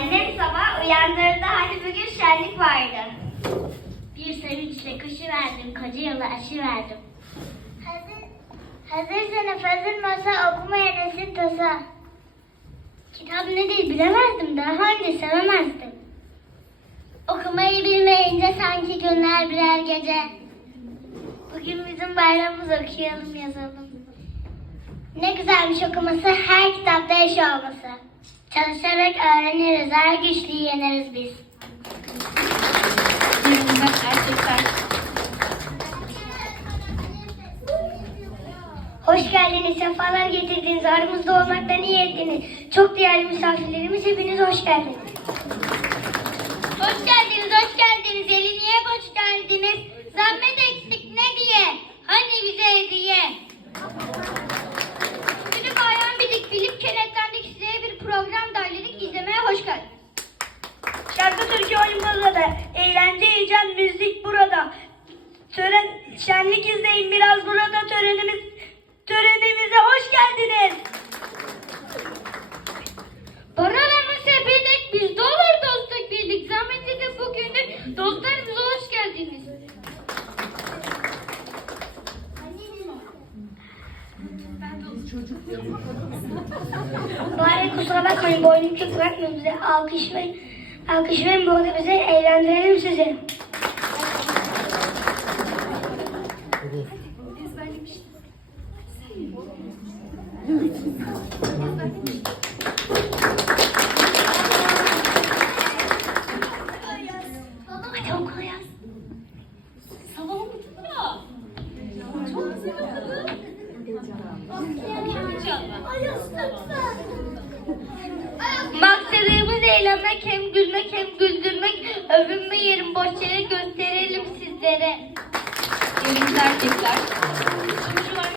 Annem sabah uyandırdı hani bugün şenlik vardı. Bir sevinçle kuşu verdim, koca yola aşı verdim. Hazır, hazır sınıf hazır masa okumaya nesil tasa. Kitap ne değil bilemezdim, daha önce sevemezdim. Okumayı bilmeyince sanki günler birer gece. Bugün bizim bayramımız okuyalım yazalım. Ne güzelmiş okuması, her kitapta eş olması. Çalışarak öğreniriz, her güçlüyü yeneriz biz. Hoş geldiniz, sefalar getirdiniz. Aramızda olmaktan iyi ettiniz. Çok değerli misafirlerimiz, hepiniz. Hoş geldiniz, hoş geldiniz. Oyunumuzda da eğlence, heyecan, müzik burada. Tören, şenlik izleyin biraz burada törenimiz törenimize hoş geldiniz. Paralarımı sepedik, biz dolar dostluk bildik. Zahmetli de bugünün dostlarımıza hoş geldiniz. Bari kusura bakmayın boynum çok bırakmayın bize alkışlayın. Alkışlayın burada bize eğlendirelim sizi. Maksadımız eğlenmek gülmek hem güldürmek. Övünme yerim boş gösterelim sizlere. Yerimiz erkekler.